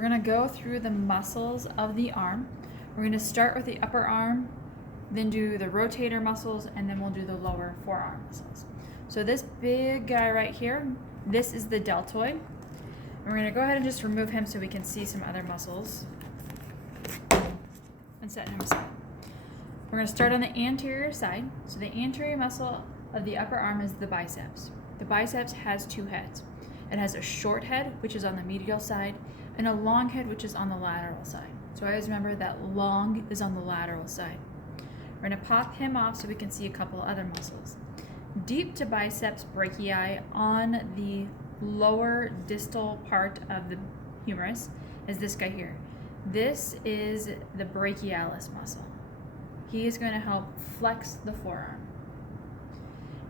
We're going to go through the muscles of the arm. We're going to start with the upper arm, then do the rotator muscles, and then we'll do the lower forearm muscles. So this big guy right here, this is the deltoid. And we're going to go ahead and just remove him so we can see some other muscles and set him aside. We're going to start on the anterior side. So the anterior muscle of the upper arm is the biceps. The biceps has two heads. It has a short head, which is on the medial side, and a long head, which is on the lateral side. So always remember that long is on the lateral side. We're going to pop him off so we can see a couple other muscles. Deep to biceps brachii on the lower distal part of the humerus is this guy here. This is the brachialis muscle. He is going to help flex the forearm.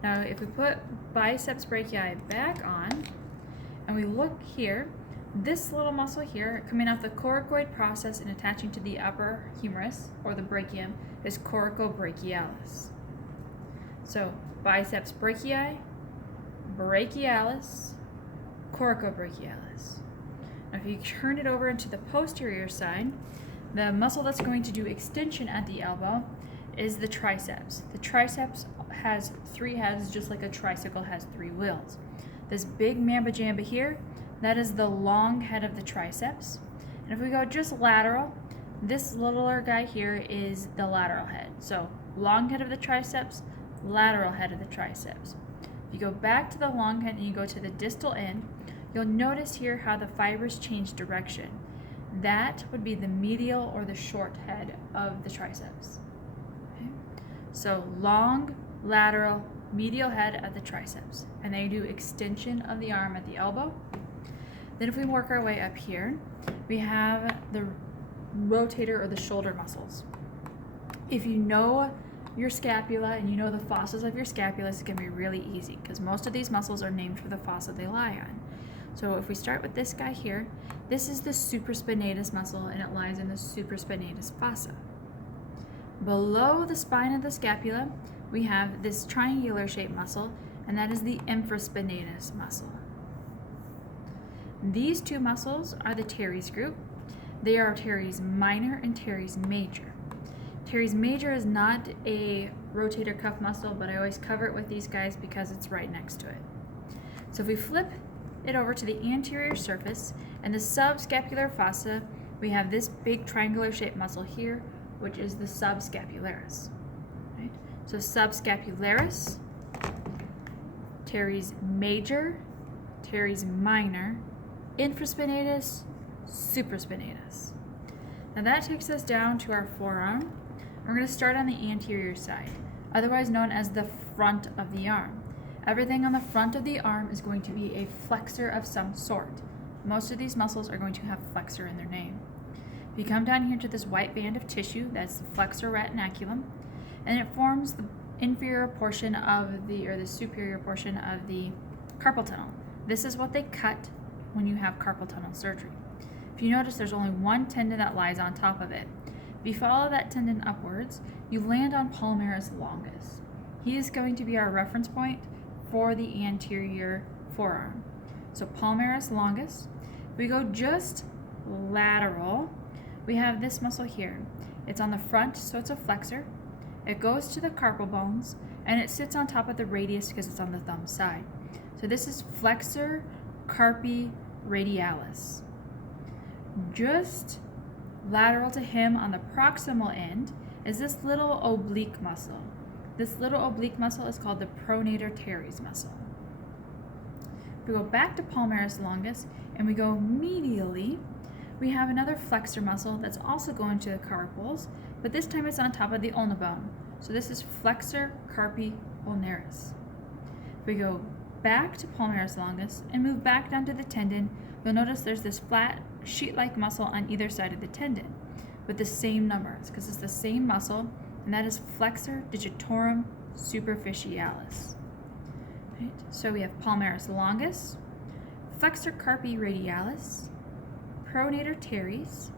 Now if we put biceps brachii back on and we look here, this little muscle here coming off the coracoid process and attaching to the upper humerus or the brachium is coracobrachialis. So biceps brachii, brachialis, coracobrachialis. Now if you turn it over into the posterior side, the muscle that's going to do extension at the elbow is the triceps. The triceps has three heads just like a tricycle has three wheels. This big mamba jamba here, that is the long head of the triceps. And if we go just lateral, this littler guy here is the lateral head. So long head of the triceps, lateral head of the triceps. If you go back to the long head and you go to the distal end, you'll notice here how the fibers change direction. That would be the medial or the short head of the triceps. Okay? So long, lateral, medial head of the triceps. And they do extension of the arm at the elbow. Then if we work our way up here, we have the rotator or the shoulder muscles. If you know your scapula and you know the fossas of your scapula, it's going to be really easy because most of these muscles are named for the fossa they lie on. So if we start with this guy here, this is the supraspinatus muscle and it lies in the supraspinatus fossa. Below the spine of the scapula, we have this triangular shaped muscle, and that is the infraspinatus muscle. These two muscles are the teres group. They are teres minor and teres major. Teres major is not a rotator cuff muscle, but I always cover it with these guys because it's right next to it. So if we flip it over to the anterior surface and the subscapular fossa, we have this big triangular shaped muscle here, which is the subscapularis. Right? So subscapularis, teres major, teres minor, infraspinatus, supraspinatus. Now that takes us down to our forearm. We're going to start on the anterior side, otherwise known as the front of the arm. Everything on the front of the arm is going to be a flexor of some sort. Most of these muscles are going to have flexor in their name. If you come down here to this white band of tissue, that's the flexor retinaculum, and it forms the inferior portion of the superior portion of the carpal tunnel. This is what they cut when you have carpal tunnel surgery. If you notice, there's only one tendon that lies on top of it. If you follow that tendon upwards, you land on palmaris longus. He is going to be our reference point for the anterior forearm. So palmaris longus. If we go just lateral, we have this muscle here. It's on the front, so it's a flexor. It goes to the carpal bones, and it sits on top of the radius because it's on the thumb side. So this is flexor carpi radialis. Just lateral to him on the proximal end is this little oblique muscle. This little oblique muscle is called the pronator teres muscle. If we go back to palmaris longus and we go medially, we have another flexor muscle that's also going to the carpals, but this time it's on top of the ulna bone. So this is flexor carpi ulnaris. If we go back to palmaris longus and move back down to the tendon, you'll notice there's this flat sheet-like muscle on either side of the tendon with the same numbers because it's the same muscle, and that is flexor digitorum superficialis. Right? So we have palmaris longus, flexor carpi radialis, pronator teres,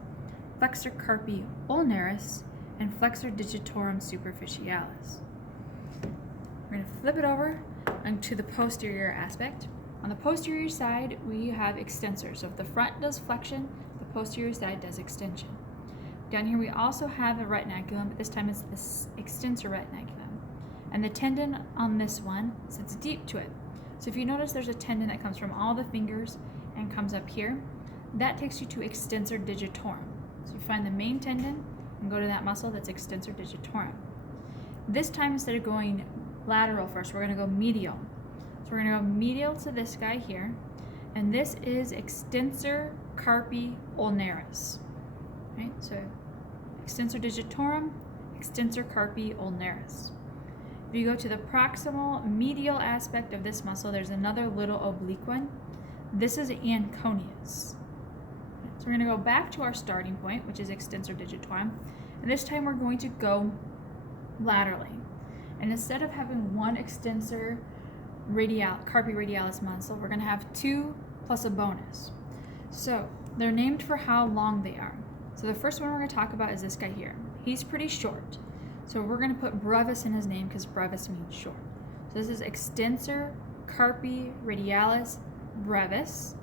flexor carpi ulnaris, and flexor digitorum superficialis. We're going to flip it over to the posterior aspect. On the posterior side, we have extensors. So if the front does flexion, the posterior side does extension. Down here we also have a retinaculum, but this time it's this extensor retinaculum. And the tendon on this one sits deep to it. So if you notice there's a tendon that comes from all the fingers and comes up here, that takes you to extensor digitorum. So you find the main tendon and go to that muscle that's extensor digitorum. This time instead of going lateral first, we're going to go medial. So we're going to go medial to this guy here, and this is extensor carpi ulnaris. Right? So extensor digitorum, extensor carpi ulnaris. If you go to the proximal medial aspect of this muscle, there's another little oblique one. This is anconius. So we're going to go back to our starting point, which is extensor digitorum, and this time we're going to go laterally. And instead of having one extensor carpi radialis muscle, we're going to have two plus a bonus. So they're named for how long they are. So the first one we're going to talk about is this guy here. He's pretty short. So we're going to put brevis in his name because brevis means short. So this is extensor carpi radialis brevis.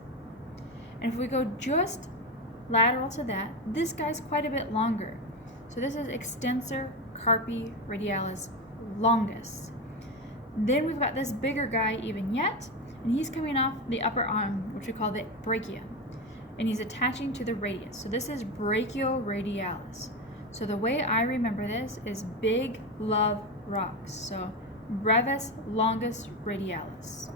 And if we go just lateral to that, this guy's quite a bit longer. So this is extensor carpi radialis longus. Then we've got this bigger guy even yet, and he's coming off the upper arm, which we call the brachia. And he's attaching to the radius. So this is brachioradialis. So the way I remember this is big love rocks. So brevis longus radialis.